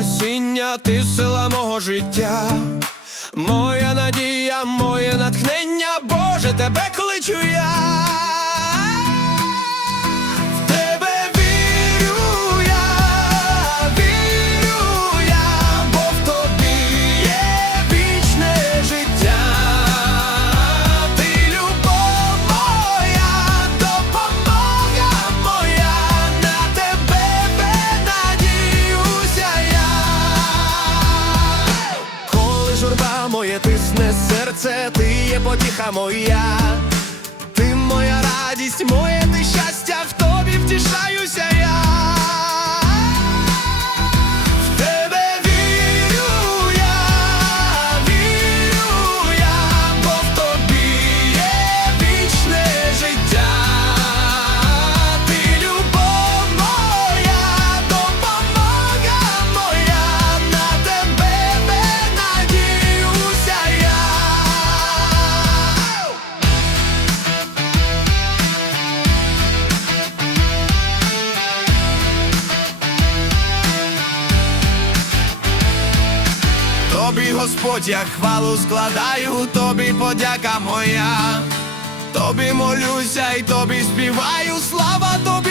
спасіння, ти сила мого життя, моя надія, моє натхнення, Боже, тебе кличу я. Серце, ти є потіха моя. Ти моя радість, моє ти щастя, Тобі, Господь, я хвалу складаю, тобі подяка моя, тобі молюся і тобі співаю, слава тобі,